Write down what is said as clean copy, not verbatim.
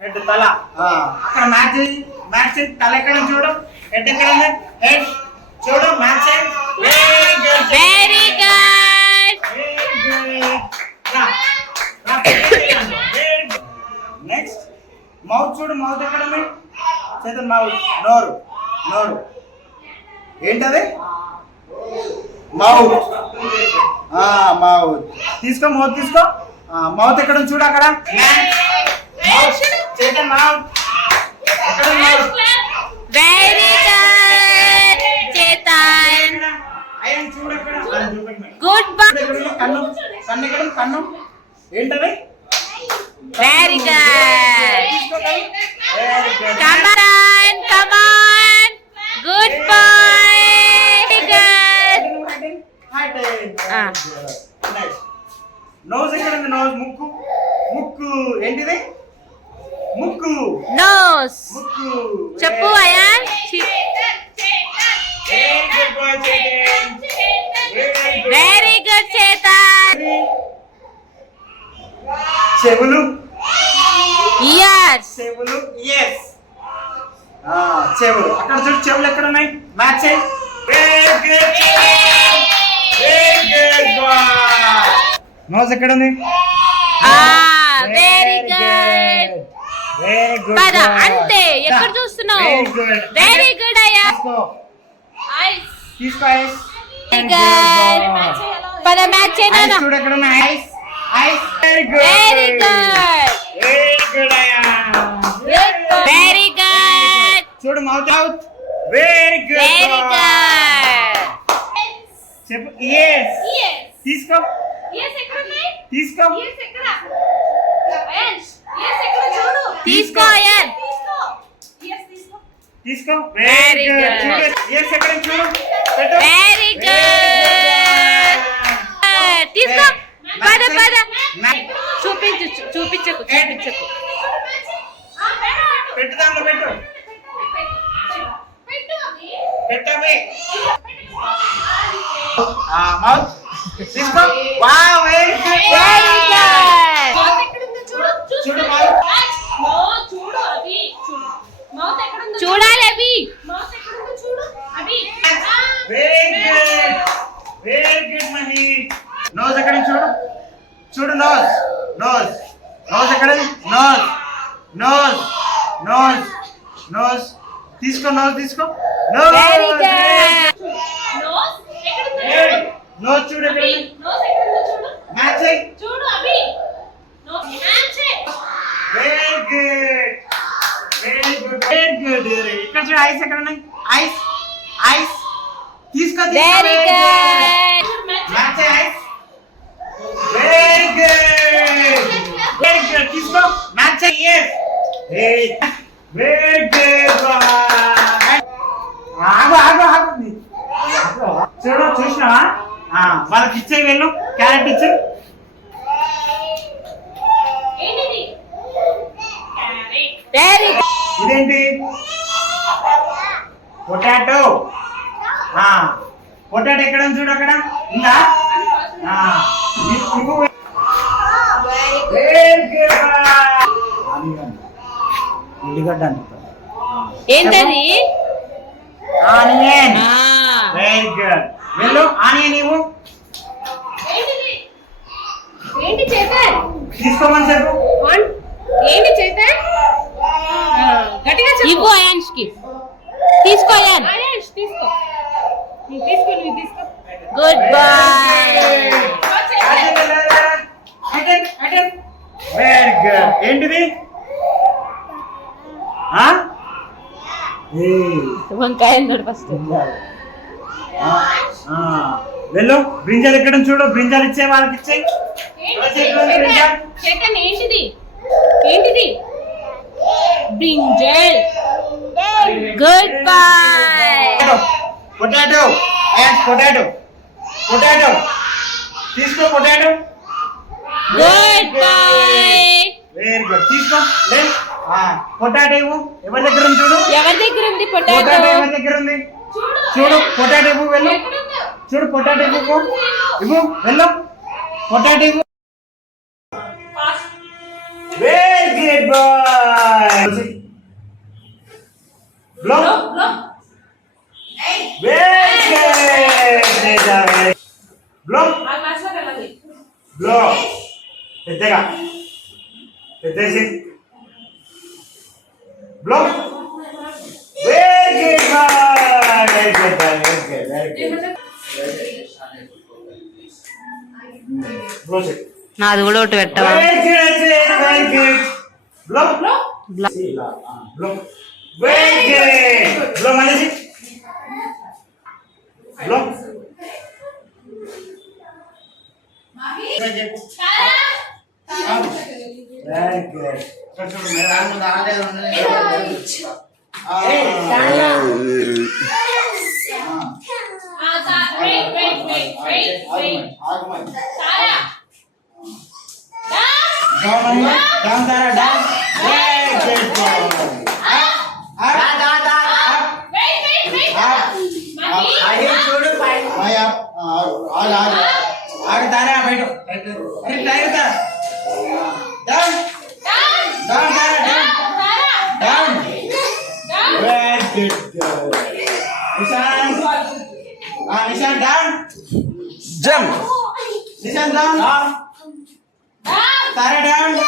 Head తల అక్కడ match చేయి మ్యాచ్ చేయి తల ఎక్కడ చూడు హెడ్ ఎక్కడ ఉంది హెడ్ చూడు మ్యాచ్ చేయి వెరీ గుడ్ నెక్స్ట్ మౌత్ చూడు మౌత్ ఎక్కడ ఉంది చేతులు మౌత్ నోరు నోరు ఏంటది మౌత్ మౌత్ తీసుకో మౌత్ తీసుకో మౌత్ ఎక్కడ ఉంది చూడు అక్కడ చేతులు మౌత్ ఎక్కడ mouth very good Chetan Ayyan చూడు అక్కడ గుడ్ బాయ్ కన్ను కన్ను ఎక్కడ కన్ను ఏంటది very good come on good boy good nose ఎక్కడ ఉంది నోజ్ ముక్కు ముక్కు ఏంటిది ముక్కు నోస్ ముక్కు చెప్పు అయాన్ వెరీ గుడ్ చేతన్ చెవులు ఇయర్స్ చెవులు ఎస్ చెవులు అక్కడ చూడు చెవులు ఎక్కడ ఉన్నాయి మ్యాచ్ చేయి నోస్ ఎక్కడ ఉంది వెరీ గుడ్ వెరీ గుడ్ పద అంతే ఎక్కడ చూస్తున్నావు వెరీ గుడ్ అయ్యా తీసుకో ఐస్ పద మ్యాచ్ చేయనా చూడు ఎక్కడ ఉన్నాయి ice ice very good very good very good అయ్యా వెరీ గుడ్ చూడు mouth out very good very good చెప్పు yes తీసుకో తీసుకో తీసుకో అయాన్ తీసుకో Very వెరీ గుడ్ good. చూడు yes ఎక్కడ చూడు పెట్టు వెరీ గుడ్ తీసుకో పద పద చూపించు చూపించకు చూపించకు పెట్టు దాంట్లో పెట్టు పెట్టవే మౌత్ తీసుకో wow very good very good చూడు మౌత్ చూడాలి అవి వెరీ గుడ్ మహి నోస్ ఎక్కడ చూడు చూడు నోస్ నోస్ నోస్ ఎక్కడ నోస్ నోస్ నోస్ నోస్ తీసుకో నోస్ తీసుకో వెరీ గుడ్ నోస్ చూడు ఎక్కడ మ్యాచ్ చేయి very good very good very good ఇక్కడ చూడు ఐస్ ఎక్కడ ఉన్నాయి ఐస్ ఐస్ తీసుకో very good match ice very good very good తీసుకో మ్యాచ్ yes వెరీ గుడ్ ఆగు ఆగు ఆగు చూడు చూసినావా వాళ్ళకి ఇచ్చే వెళ్ళు క్యారెట్ ఇచ్చే వెరీ గుడ్ ఇదేంటి పొటాటో పొటాటో ఎక్కడ ఉంది చూడు అక్కడ ఉందా ఉల్లిగడ్డ ఏంటది ఆనియన్ వెరీ గుడ్ వెళ్ళు ఆనియన్ ఇవ్వు ఏంటి చేతన్ తీసుకోమని చెప్పు ఏంటి చేతన్ గట్టిగా చెప్పు ఇవ్వు అయాన్ష్ కి తీసుకో అయాన్ అయాన్ష్ తీసుకో తీసుకో నువ్వు తీసుకో గుడ్ బాయ్ వెరీ గుడ్ ఏంటిది వంకాయ ఫస్ట్ వెళ్ళు బ్రింజాలు ఎక్కడ చూడు బ్రింజాలు ఇచ్చే వాళ్ళకి ఇచ్చే చేతన్ ఏంటిది ఏంటిది brinjal good boy potato potato potato తీసుకో potato good boy very good తీసుకో పొటాటో ఇవ్వు ఎవరి దగ్గర ఉంది చూడు ఎవరి దగ్గర ఉంది పొటాటో పొటాటో ఎవరి దగ్గర ఉంది చూడు పొటాటో ఇవ్వు వెళ్ళు చూడు పొటాటో ఇవ్వు ఇవ్వు వెళ్ళు పొటాటో ఇవ్వు very good boy Blow. Very good. Blow. Blow. పెద్దగా పెద్దసి బ్లో వెరీ గుడ్ బ్లో నాది కూడా ఒకటి పెట్టవా very good blow blow blow very good blow మళ్ళీ బ్లో వెరీ గుడ్ చూడు madam Nishan down. Jump. Nishan down. Tara down.